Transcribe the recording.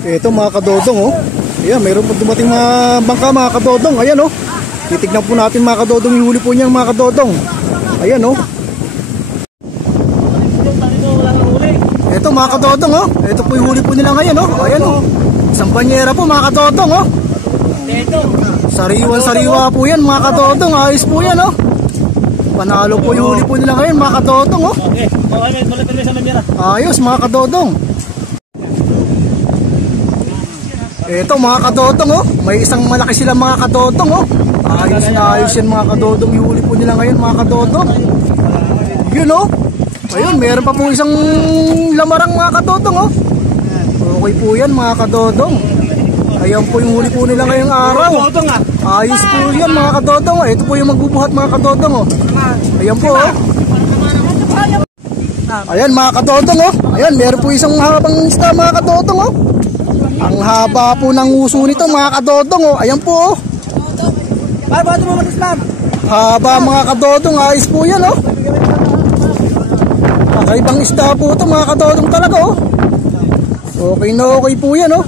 Ito mga kadodong oh. Ayan, mayroon po dumating mga bangka mga kadodong. Ayan oh. Titignan po natin mga kadodong yung huli po niyan mga kadodong. Ayan oh. Ito mga kadodong oh. Ito po yung huli po nila ngayon oh. Ayan oh. Isang banyera po mga kadodong oh. Sariwan-sariwa po yan mga kadodong. Ayos po yan oh. Panalo po yung huli po nila ngayon mga kadodong oh. Ayos mga kadodong. Ito mga kadodong oh. May isang malaki sila mga kadodong oh. Ayos na ayos yan mga kadodong. Yung huli po nila ngayon mga kadodong. Yun oh. Ayun, meron pa po isang lamarang mga kadodong oh. Okay po yan mga kadodong. Ayan po yung huli po nila ngayong araw. Ayos po yan mga kadodong oh. Ito po yung magbubuhat mga kadodong oh. Ayan po oh. Ayan mga kadodong oh. Ayan, meron po isang habang isda mga kadodong oh. Ang haba po ng uso nito mga kadodong oh. Ayan po oh. Haba mga kadodong. Ayos po yan oh. Kakaibang isda po ito mga kadodong talaga oh. Okay na okay po yan oh.